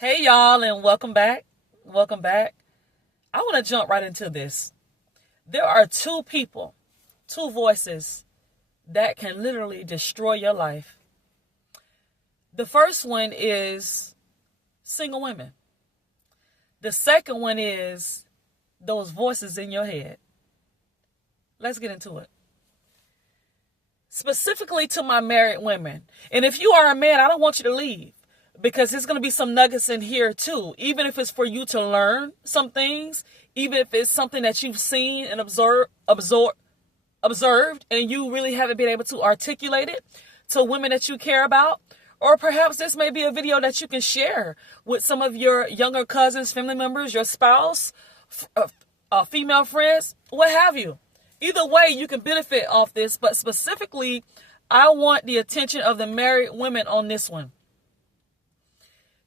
Hey y'all, and welcome back. Welcome back. I want to jump right into this. There are two people, two voices that can literally destroy your life. The first one is single women. The second one is those voices in your head. Let's get into it. Specifically to my married women. And if you are a man, I don't want you to leave, because there's going to be some nuggets in here too. Even if it's for you to learn some things, even if it's something that you've seen and observed, and you really haven't been able to articulate it to women that you care about. Or perhaps this may be a video that you can share with some of your younger cousins, family members, your spouse, female friends, what have you. Either way, you can benefit off this, but specifically, I want the attention of the married women on this one.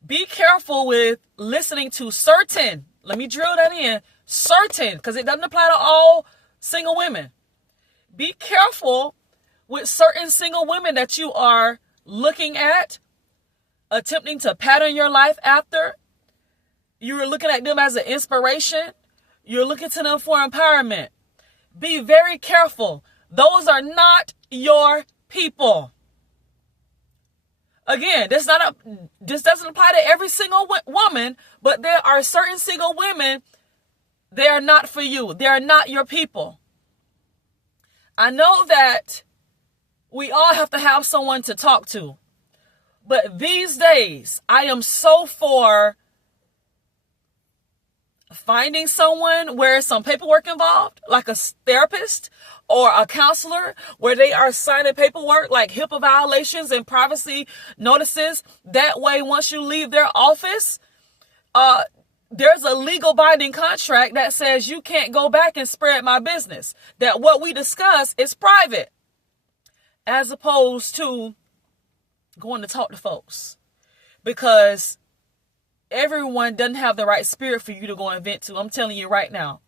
Be careful with listening to certain, let me drill that in, certain, because it doesn't apply to all single women. Be careful with certain single women that you are looking at, attempting to pattern your life after. You're looking at them as an inspiration. You're looking to them for empowerment. Be very careful. Those are not your people. Again, this doesn't apply to every single woman, but there are certain single women, they are not for you. They are not your people. I know that we all have to have someone to talk to, but these days, I am so for finding someone where some paperwork involved, like a therapist or a counselor, where they are signing paperwork like HIPAA violations and privacy notices. That way, once you leave their office, there's a legal binding contract that says you can't go back and spread my business. That what we discuss is private, as opposed to going to talk to folks, because everyone doesn't have the right spirit for you to go and vent to. I'm telling you right now.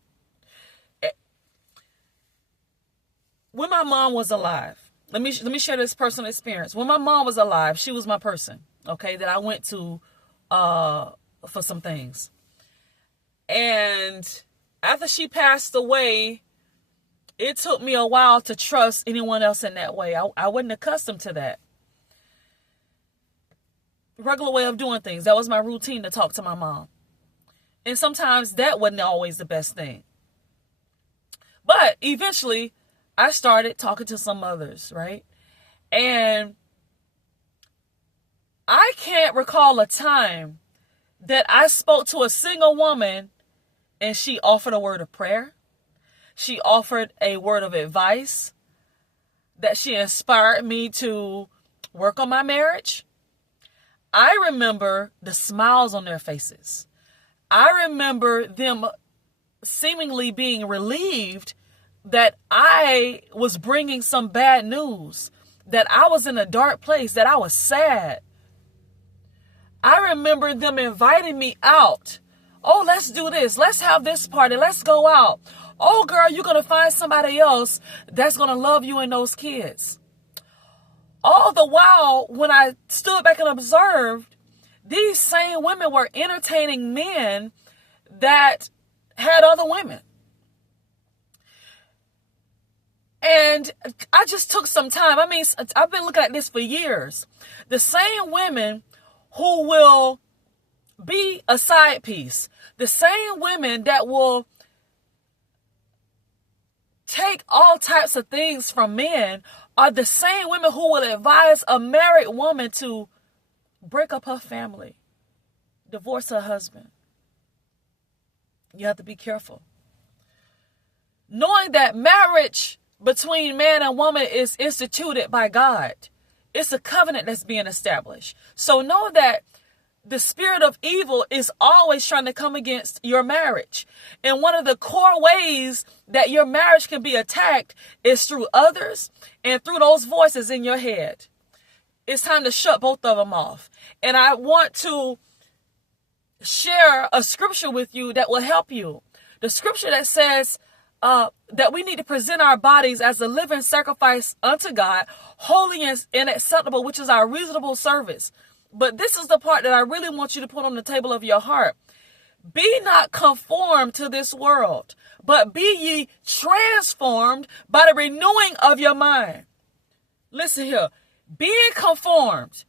When my mom was alive, let me share this personal experience. When my mom was alive, she was my person, okay, that I went to for some things. And after she passed away, it took me a while to trust anyone else in that way. I wasn't accustomed to that. Regular way of doing things. That was my routine, to talk to my mom. And sometimes that wasn't always the best thing. But eventually, I started talking to some others, right? And I can't recall a time that I spoke to a single woman and she offered a word of prayer. She offered a word of advice, that she inspired me to work on my marriage. I remember the smiles on their faces. I remember them seemingly being relieved that I was bringing some bad news, that I was in a dark place, that I was sad. I remember them inviting me out. Oh, let's do this. Let's have this party. Let's go out. Oh, girl, you're going to find somebody else that's going to love you and those kids. All the while, when I stood back and observed, these same women were entertaining men that had other women. And I just took some time. I mean, I've been looking at this for years. The same women who will be a side piece, the same women that will take all types of things from men, are the same women who will advise a married woman to break up her family, divorce her husband. You have to be careful. Knowing that marriage between man and woman is instituted by God. It's a covenant that's being established. So know that the spirit of evil is always trying to come against your marriage. And one of the core ways that your marriage can be attacked is through others and through those voices in your head. It's time to shut both of them off. And I want to share a scripture with you that will help you. The scripture that says that we need to present our bodies as a living sacrifice unto God, holy and acceptable, which is our reasonable service. But this is the part that I really want you to put on the table of your heart. Be not conformed to this world, but be ye transformed by the renewing of your mind. Listen here, being conformed,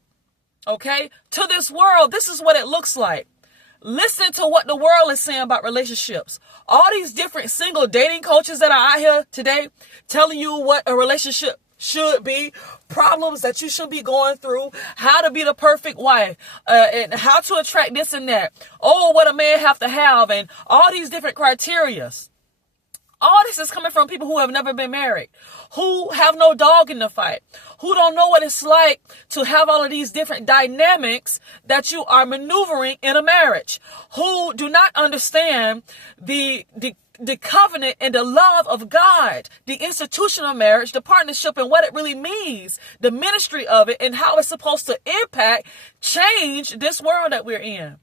okay, to this world, this is what it looks like. Listen to what the world is saying about relationships. All these different single dating coaches that are out here today telling you what a relationship should be, problems that you should be going through, how to be the perfect wife, and how to attract this and that. Oh, what a man have to have, and all these different criterias. All this is coming from people who have never been married, who have no dog in the fight, who don't know what it's like to have all of these different dynamics that you are maneuvering in a marriage, who do not understand the covenant and the love of God, the institution of marriage, the partnership and what it really means, the ministry of it, and how it's supposed to impact, change this world that we're in.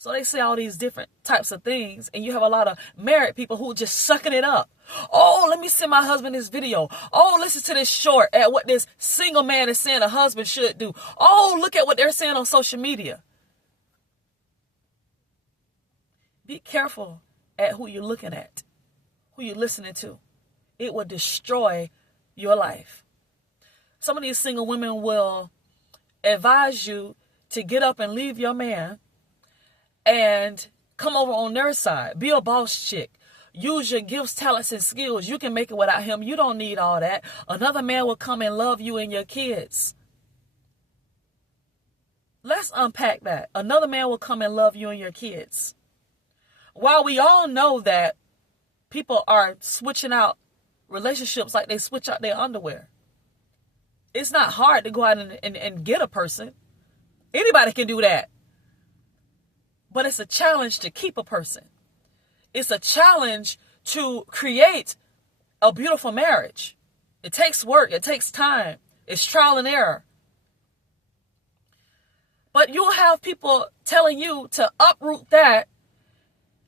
So they say all these different types of things, and you have a lot of married people who are just sucking it up. Oh, let me send my husband this video. Oh, listen to this short at what this single man is saying a husband should do. Oh, look at what they're saying on social media. Be careful at who you're looking at, who you're listening to. It will destroy your life. Some of these single women will advise you to get up and leave your man and come over on their side. Be a boss chick. Use your gifts, talents, and skills. You can make it without him. You don't need all that. Another man will come and love you and your kids. Let's unpack that. Another man will come and love you and your kids. While we all know that people are switching out relationships like they switch out their underwear, it's not hard to go out and get a person. Anybody can do that. But it's a challenge to keep a person. It's a challenge to create a beautiful marriage. It takes work. It takes time. It's trial and error. But you'll have people telling you to uproot that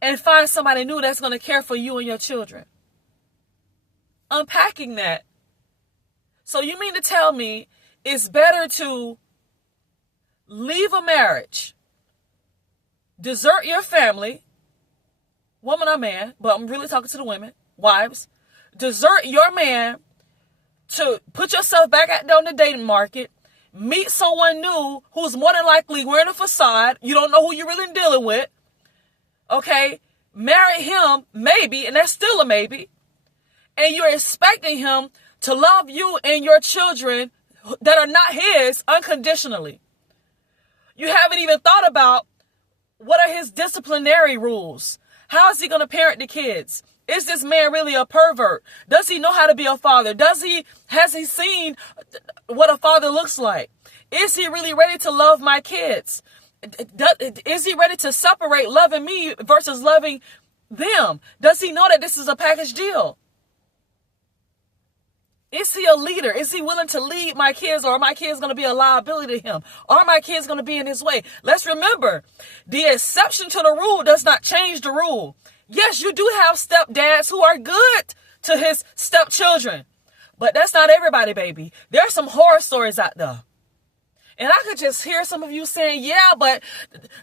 and find somebody new that's going to care for you and your children. Unpacking that. So you mean to tell me it's better to leave a marriage, desert your family, woman or man, but I'm really talking to the women, wives, desert your man to put yourself back out there on the dating market, meet someone new who's more than likely wearing a facade, you don't know who you're really dealing with, okay, marry him, maybe, and that's still a maybe, and you're expecting him to love you and your children that are not his unconditionally. You haven't even thought about what are his disciplinary rules? How is he going to parent the kids? Is this man really a pervert? Does he know how to be a father? Has he seen what a father looks like? Is he really ready to love my kids? Is he ready to separate loving me versus loving them? Does he know that this is a package deal? Is he a leader? Is he willing to lead my kids, or are my kids going to be a liability to him? Are my kids going to be in his way? Let's remember, the exception to the rule does not change the rule. Yes, you do have stepdads who are good to his stepchildren, but that's not everybody, baby. There are some horror stories out there. And I could just hear some of you saying, yeah, but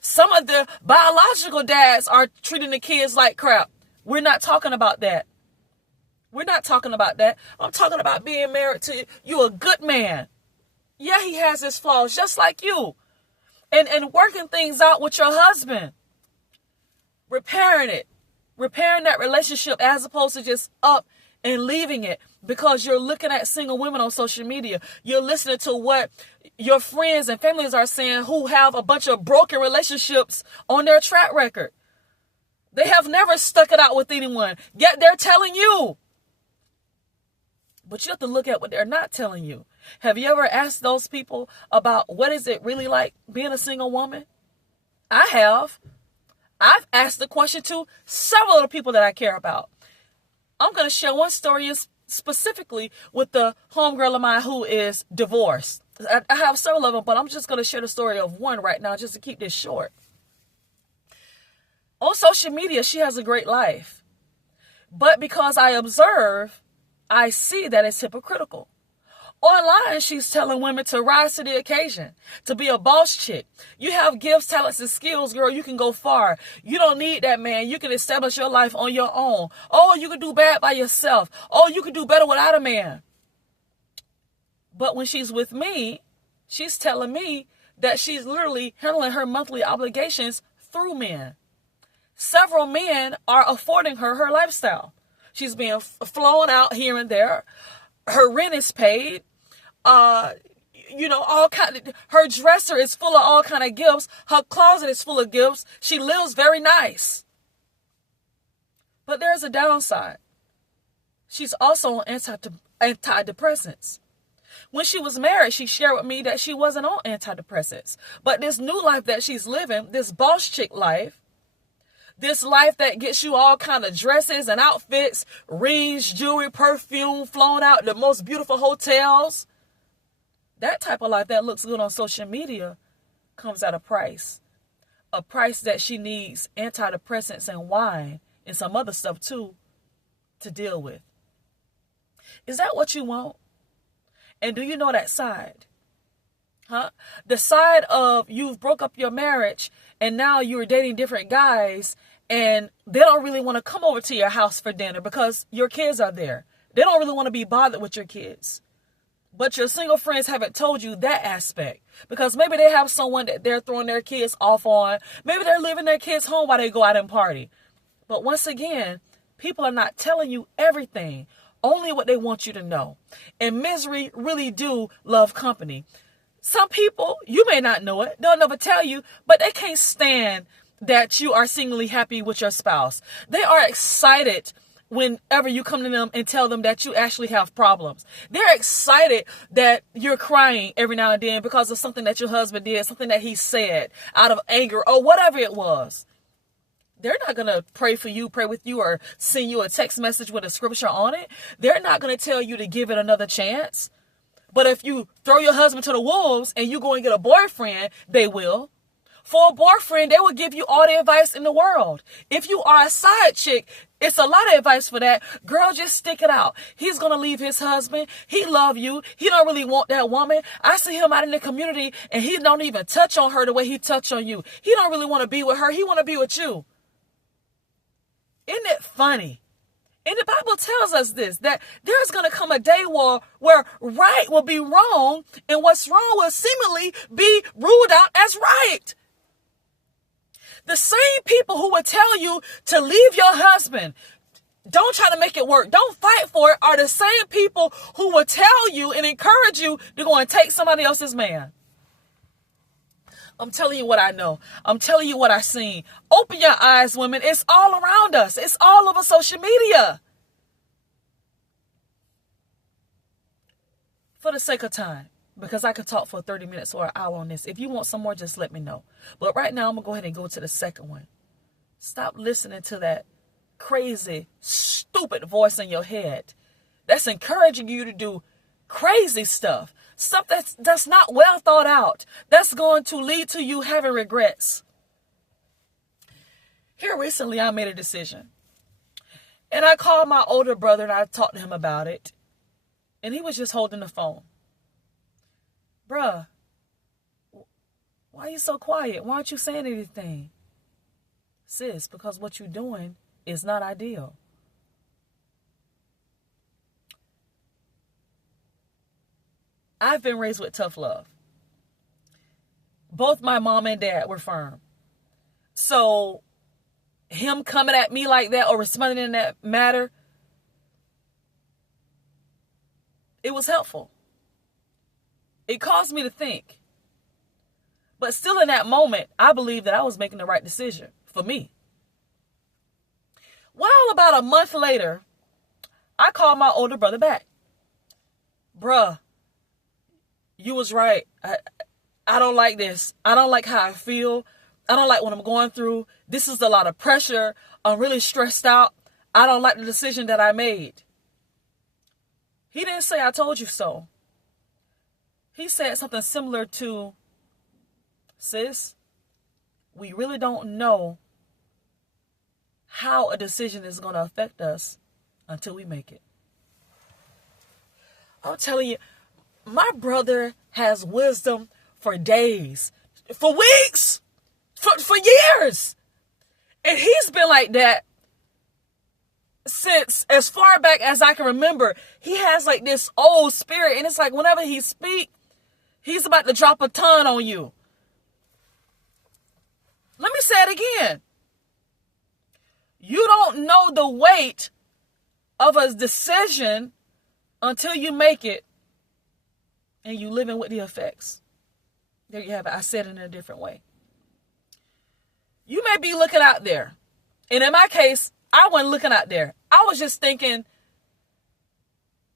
some of the biological dads are treating the kids like crap. We're not talking about that. We're not talking about that. I'm talking about being married to you, a good man. Yeah, he has his flaws just like you. And working things out with your husband. Repairing that relationship as opposed to just up and leaving it because you're looking at single women on social media. You're listening to what your friends and families are saying who have a bunch of broken relationships on their track record. They have never stuck it out with anyone, yet they're telling you. But you have to look at what they're not telling you. Have you ever asked those people about what is it really like being a single woman? I have. I've asked the question to several of the people that I care about. I'm going to share one story specifically with the homegirl of mine who is divorced. I have several of them, but I'm just going to share the story of one right now just to keep this short. On social media, she has a great life. But because I observe, I see that it's hypocritical. Online, she's telling women to rise to the occasion, to be a boss chick. You have gifts, talents, and skills, girl. You can go far. You don't need that man. You can establish your life on your own. Oh, you can do bad by yourself. Oh, you can do better without a man. But when she's with me, she's telling me that she's literally handling her monthly obligations through men. Several men are affording her lifestyle. She's being flown out here and there. Her rent is paid. All kind of, her dresser is full of all kind of gifts. Her closet is full of gifts. She lives very nice. But there's a downside. She's also on antidepressants. When she was married, she shared with me that she wasn't on antidepressants. But this new life that she's living, this boss chick life, this life that gets you all kind of dresses and outfits, rings, jewelry, perfume, flown out to the most beautiful hotels, that type of life that looks good on social media comes at a price that she needs antidepressants and wine and some other stuff too to deal with. Is that what you want? And do you know that side? The side of you've broke up your marriage and now you're dating different guys and they don't really want to come over to your house for dinner because your kids are there. They don't really want to be bothered with your kids. But your single friends haven't told you that aspect because maybe they have someone that they're throwing their kids off on. Maybe they're leaving their kids home while they go out and party. But once again, people are not telling you everything, only what they want you to know. And misery really do love company. Some people, you may not know it, they'll never tell you, but they can't stand that you are seemingly happy with your spouse. They are excited whenever you come to them and tell them that you actually have problems. They're excited that you're crying every now and then because of something that your husband did, something that he said out of anger or whatever it was. They're not going to pray for you, pray with you, or send you a text message with a scripture on it. They're not going to tell you to give it another chance. But if you throw your husband to the wolves and you go and get a boyfriend, they will. For a boyfriend, they will give you all the advice in the world. If you are a side chick, it's a lot of advice for that. Girl, just stick it out. He's going to leave his husband. He love you. He don't really want that woman. I see him out in the community and he don't even touch on her the way he touch on you. He don't really want to be with her. He want to be with you. Isn't it funny? And the Bible tells us this, that there's going to come a day where right will be wrong and what's wrong will seemingly be ruled out as right. The same people who will tell you to leave your husband, don't try to make it work, don't fight for it, are the same people who will tell you and encourage you to go and take somebody else's man. I'm telling you what I know. I'm telling you what I've seen. Open your eyes, women. It's all around us. It's all over social media. For the sake of time, because I could talk for 30 minutes or an hour on this. If you want some more, just let me know. But right now, I'm going to go ahead and go to the second one. Stop listening to that crazy, stupid voice in your head that's encouraging you to do crazy stuff. Stuff that's not well thought out. That's going to lead to you having regrets. Here recently, I made a decision. And I called my older brother and I talked to him about it. And he was just holding the phone. Bruh, why are you so quiet? Why aren't you saying anything? Sis, because what you're doing is not ideal. I've been raised with tough love. Both my mom and dad were firm. So him coming at me like that or responding in that matter, it was helpful. It caused me to think. But still in that moment, I believed that I was making the right decision for me. Well, about a month later, I called my older brother back. Bruh, you was right. I don't like this. I don't like how I feel. I don't like what I'm going through. This is a lot of pressure. I'm really stressed out. I don't like the decision that I made. He didn't say, I told you so. He said something similar to, sis, we really don't know how a decision is going to affect us until we make it. I'm telling you, My brother has wisdom for days, for weeks, for years. And he's been like that since as far back as I can remember. He has like this old spirit, and it's like whenever he speaks, he's about to drop a ton on you. Let me say it again. You don't know the weight of a decision until you make it and you living with the effects. There you have it. I said it in a different way. You may be looking out there. And in my case, I wasn't looking out there. I was just thinking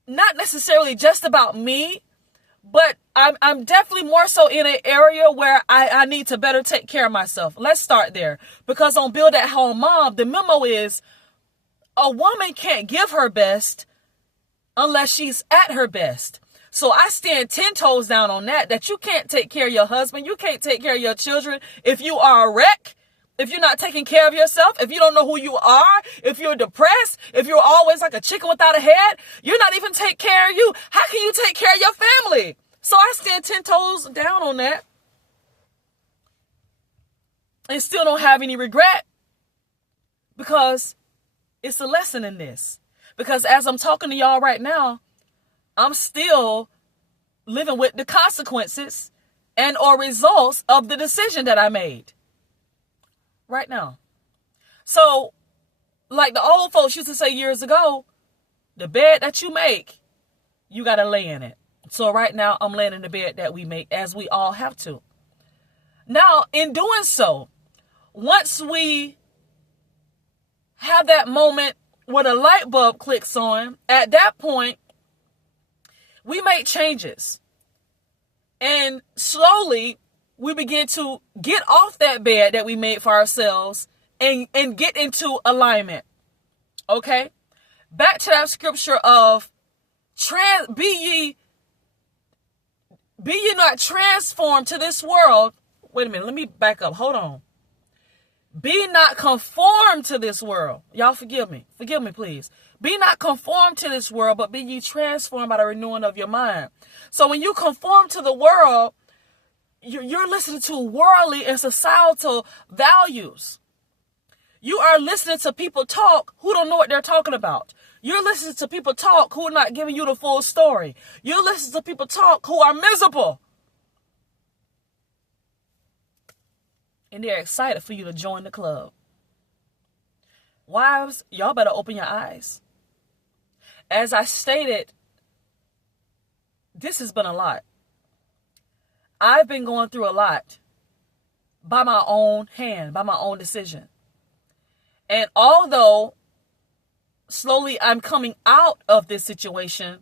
not necessarily just about me, but I'm definitely more so in an area where I need to better take care of myself. Let's start there. Because on Build That Home Mom, the memo is a woman can't give her best unless she's at her best. So I stand 10 toes down on that you can't take care of your husband. You can't take care of your children if you are a wreck. If you're not taking care of yourself, if you don't know who you are, if you're depressed, if you're always like a chicken without a head, you're not even take care of you. How can you take care of your family? So I stand 10 toes down on that and still don't have any regret, because it's a lesson in this. Because as I'm talking to y'all right now, I'm still living with the consequences and or results of the decision that I made right now. So, like the old folks used to say years ago, the bed that you make, you got to lay in it. So right now, I'm laying in the bed that we make, as we all have to. Now, in doing so, once we have that moment where the light bulb clicks on, at that point, we make changes. And slowly, we begin to get off that bed that we made for ourselves and get into alignment. Okay? Back to that scripture of be ye not transformed to this world. Wait a minute, let me back up. Hold on. Be not conformed to this world. Y'all forgive me. Forgive me, please. Be not conformed to this world, but be ye transformed by the renewing of your mind. So when you conform to the world, you're listening to worldly and societal values. You are listening to people talk who don't know what they're talking about. You're listening to people talk who are not giving you the full story. You're listening to people talk who are miserable. And they're excited for you to join the club. Wives, y'all better open your eyes. As I stated, this has been a lot. I've been going through a lot by my own hand, by my own decision. And although slowly I'm coming out of this situation,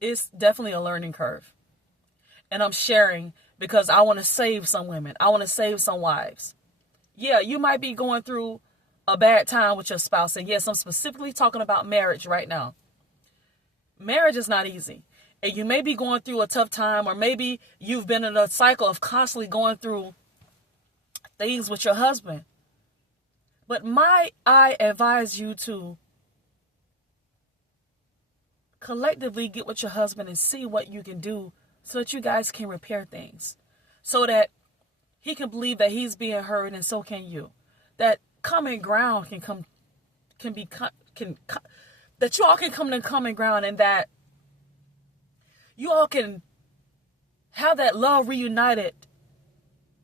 it's definitely a learning curve. And I'm sharing because I want to save some women. I want to save some wives. Yeah, you might be going through a bad time with your spouse. And yes, I'm specifically talking about marriage right now. Marriage is not easy. And you may be going through a tough time, or maybe you've been in a cycle of constantly going through things with your husband. But I advise you to collectively get with your husband and see what you can do so that you guys can repair things. So that he can believe that he's being heard, and so can you. That common ground that you all can come to common ground, and that you all can have that love reunited,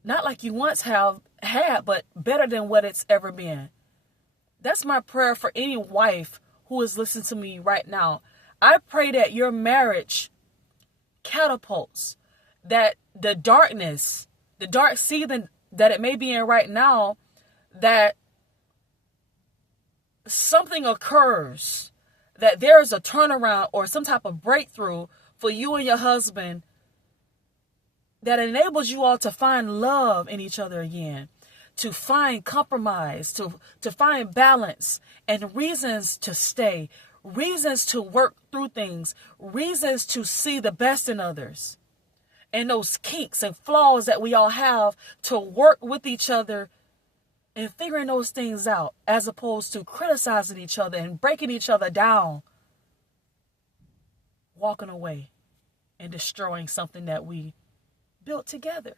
not like you once had, but better than what it's ever been. That's my prayer for any wife who is listening to me right now. I pray that your marriage catapults, that the darkness, the dark season that it may be in right now, that something occurs, that there is a turnaround or some type of breakthrough for you and your husband that enables you all to find love in each other again, to find compromise, to find balance and reasons to stay, reasons to work through things, reasons to see the best in others, and those kinks and flaws that we all have, to work with each other and figuring those things out, as opposed to criticizing each other and breaking each other down. walking away and destroying something that we built together.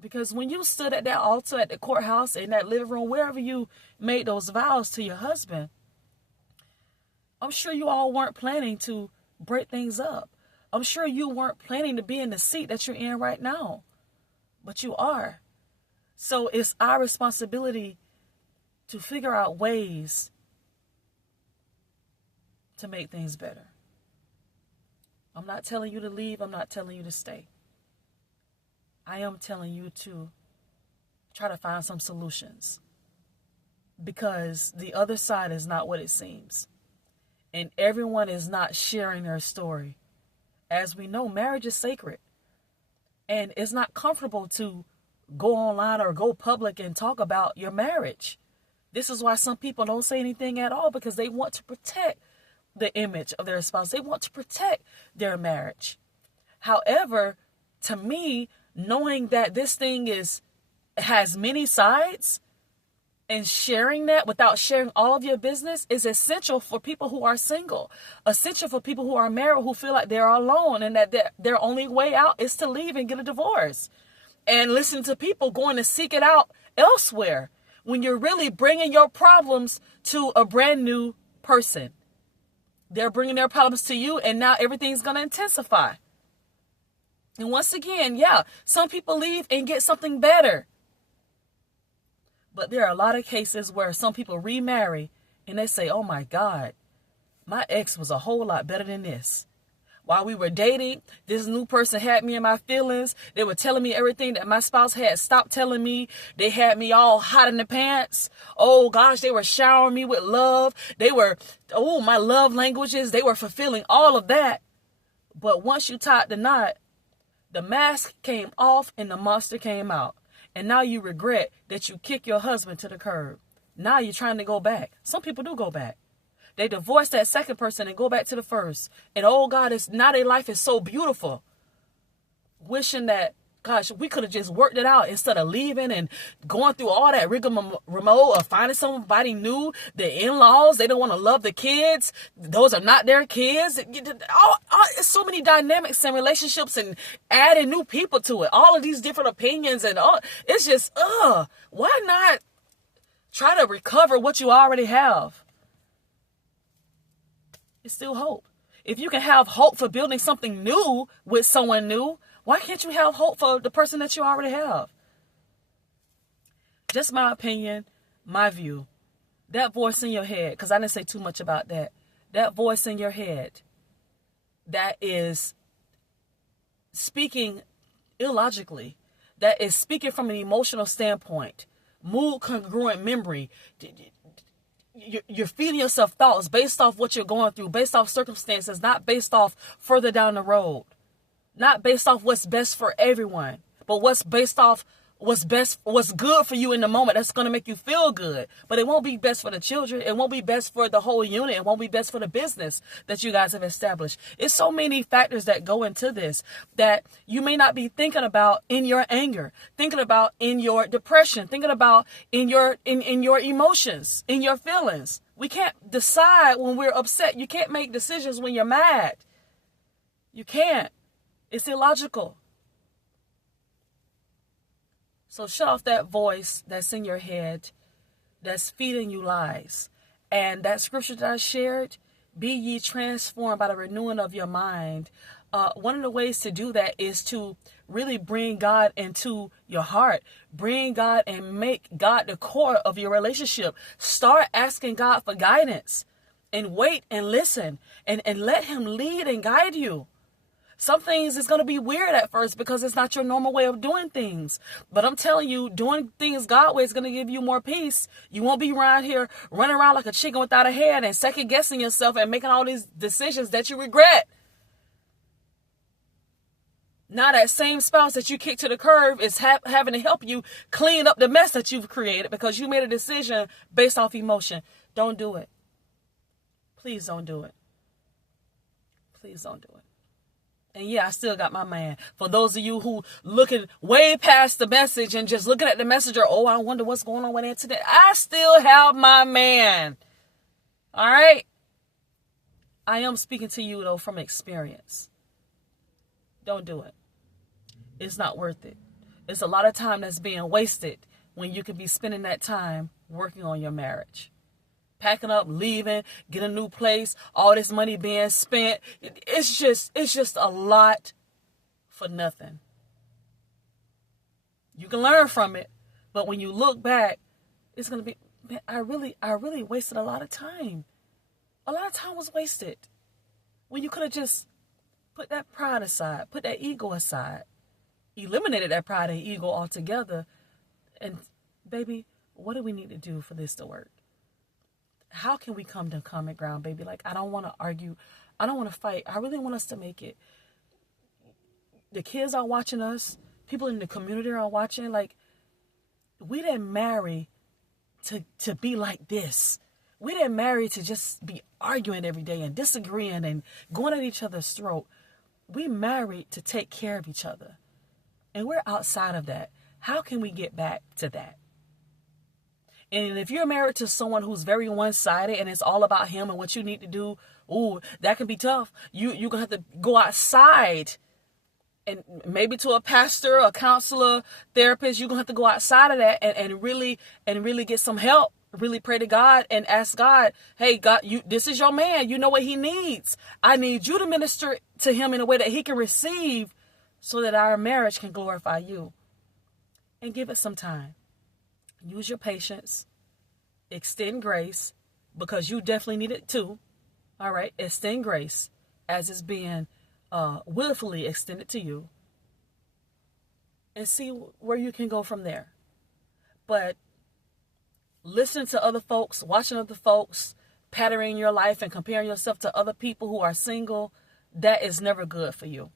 Because when you stood at that altar at the courthouse, in that living room, wherever you made those vows to your husband, I'm sure you all weren't planning to break things up. I'm sure you weren't planning to be in the seat that you're in right now, but you are. So it's our responsibility to figure out ways to make things better. I'm not telling you to leave. I'm not telling you to stay. I am telling you to try to find some solutions, because the other side is not what it seems. And everyone is not sharing their story. As we know, marriage is sacred. And it's not comfortable to go online or go public and talk about your marriage. This is why some people don't say anything at all, because they want to protect the image of their spouse. They want to protect their marriage. However, to me, knowing that this thing has many sides, and sharing that without sharing all of your business is essential for people who are single, essential for people who are married, who feel like they're alone and that their only way out is to leave and get a divorce. And listen to people going to seek it out elsewhere when you're really bringing your problems to a brand new person. They're bringing their problems to you, and now everything's going to intensify. And once again, yeah, some people leave and get something better. But there are a lot of cases where some people remarry and they say, oh my God, my ex was a whole lot better than this. While we were dating, this new person had me in my feelings. They were telling me everything that my spouse had stopped telling me. They had me all hot in the pants. Oh gosh, they were showering me with love. My love languages, they were fulfilling all of that. But once you tied the knot, the mask came off and the monster came out. And now you regret that you kicked your husband to the curb. Now you're trying to go back. Some people do go back. They divorce that second person and go back to the first. And oh God, now their life is so beautiful. Wishing that, gosh, we could have just worked it out instead of leaving and going through all that rigmarole of finding somebody new. The in-laws, they don't want to love the kids. Those are not their kids. It's so many dynamics and relationships, and adding new people to it. All of these different opinions and all. It's just, why not try to recover what you already have? It's still hope. If you can have hope for building something new with someone new, why can't you have hope for the person that you already have? Just my opinion, my view. That voice in your head, because I didn't say too much about that. That voice in your head that is speaking illogically, that is speaking from an emotional standpoint, mood congruent memory. You're feeding yourself thoughts based off what you're going through, based off circumstances, not based off further down the road. Not based off what's best for everyone, but what's based off what's good for you in the moment. That's going to make you feel good. But it won't be best for the children. It won't be best for the whole unit. It won't be best for the business that you guys have established. It's so many factors that go into this that you may not be thinking about in your anger, thinking about in your depression, thinking about in your emotions, in your feelings. We can't decide when we're upset. You can't make decisions when you're mad. You can't. It's illogical. So shut off that voice that's in your head that's feeding you lies. And that scripture that I shared, be ye transformed by the renewing of your mind. One of the ways to do that is to really bring God into your heart. Bring God and make God the core of your relationship. Start asking God for guidance and wait and listen and let him lead and guide you. Some things is going to be weird at first because it's not your normal way of doing things. But I'm telling you, doing things God's way is going to give you more peace. You won't be around here running around like a chicken without a head and second guessing yourself and making all these decisions that you regret. Now that same spouse that you kicked to the curb is having to help you clean up the mess that you've created because you made a decision based off emotion. Don't do it. Please don't do it. Please don't do it. And yeah, I still got my man. For those of you who looking way past the message and just looking at the messenger, oh, I wonder what's going on with that today. I still have my man. All right? I am speaking to you, though, from experience. Don't do it. It's not worth it. It's a lot of time that's being wasted when you could be spending that time working on your marriage. Packing up, leaving, get a new place, all this money being spent. It's just a lot for nothing. You can learn from it, but when you look back, it's going to be, man, I really wasted a lot of time. A lot of time was wasted when you could have just put that pride aside, put that ego aside, eliminated that pride and ego altogether. And baby, what do we need to do for this to work? How can we come to common ground, baby? Like, I don't want to argue. I don't want to fight. I really want us to make it. The kids are watching us. People in the community are watching. Like, we didn't marry to be like this. We didn't marry to just be arguing every day and disagreeing and going at each other's throat. We married to take care of each other. And we're outside of that. How can we get back to that? And if you're married to someone who's very one-sided and it's all about him and what you need to do, ooh, that can be tough. You're going to have to go outside and maybe to a pastor, a counselor, therapist. You're going to have to go outside of that and really get some help. Really pray to God and ask God, hey, God, this is your man. You know what he needs. I need you to minister to him in a way that he can receive so that our marriage can glorify you. And give it some time. Use your patience. Extend grace, because you definitely need it too. All right. Extend grace as it's being willfully extended to you. And see where you can go from there. But listening to other folks, watching other folks, patterning your life and comparing yourself to other people who are single, that is never good for you.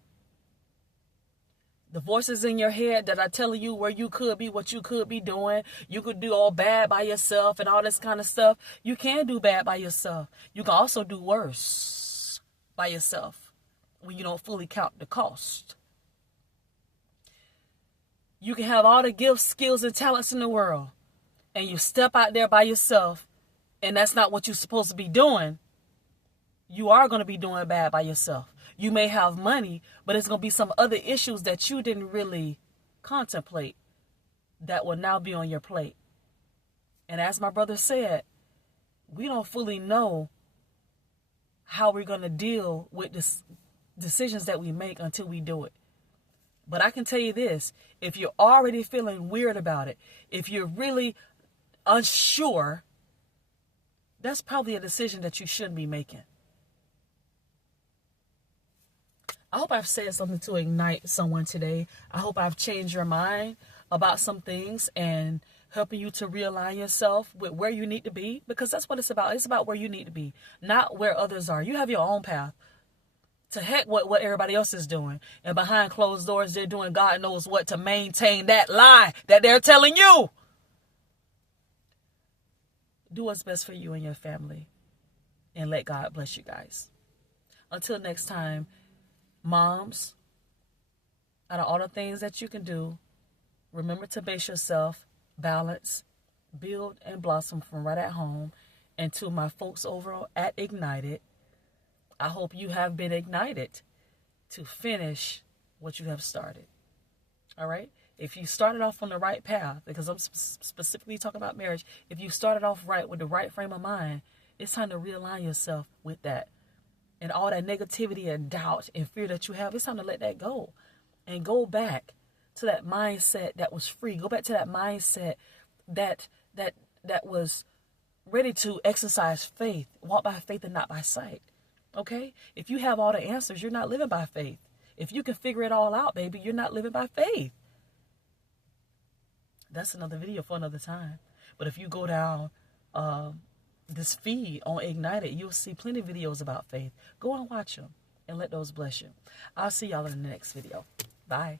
The voices in your head that are telling you where you could be, what you could be doing. You could do all bad by yourself and all this kind of stuff. You can do bad by yourself. You can also do worse by yourself when you don't fully count the cost. You can have all the gifts, skills, and talents in the world, and you step out there by yourself, and that's not what you're supposed to be doing. You are going to be doing bad by yourself. You may have money, but it's going to be some other issues that you didn't really contemplate that will now be on your plate. And as my brother said, we don't fully know how we're going to deal with the decisions that we make until we do it. But I can tell you this, if you're already feeling weird about it, if you're really unsure, that's probably a decision that you shouldn't be making. I hope I've said something to ignite someone today. I hope I've changed your mind about some things and helping you to realign yourself with where you need to be, because that's what it's about. It's about where you need to be, not where others are. You have your own path. To heck what everybody else is doing. And behind closed doors, they're doing God knows what to maintain that lie that they're telling you. Do what's best for you and your family. And let God bless you guys. Until next time, moms, out of all the things that you can do, remember to base yourself, balance, build, and blossom from right at home. And to my folks over at Ignited, I hope you have been ignited to finish what you have started. All right? If you started off on the right path, because I'm specifically talking about marriage, if you started off right with the right frame of mind, it's time to realign yourself with that. And all that negativity and doubt and fear that you have, it's time to let that go. And go back to that mindset that was free. Go back to that mindset that was ready to exercise faith. Walk by faith and not by sight. Okay? If you have all the answers, you're not living by faith. If you can figure it all out, baby, you're not living by faith. That's another video for another time. But if you go down this feed on Ignited, you'll see plenty of videos about faith. Go and watch them and let those bless you. I'll see y'all in the next video. Bye.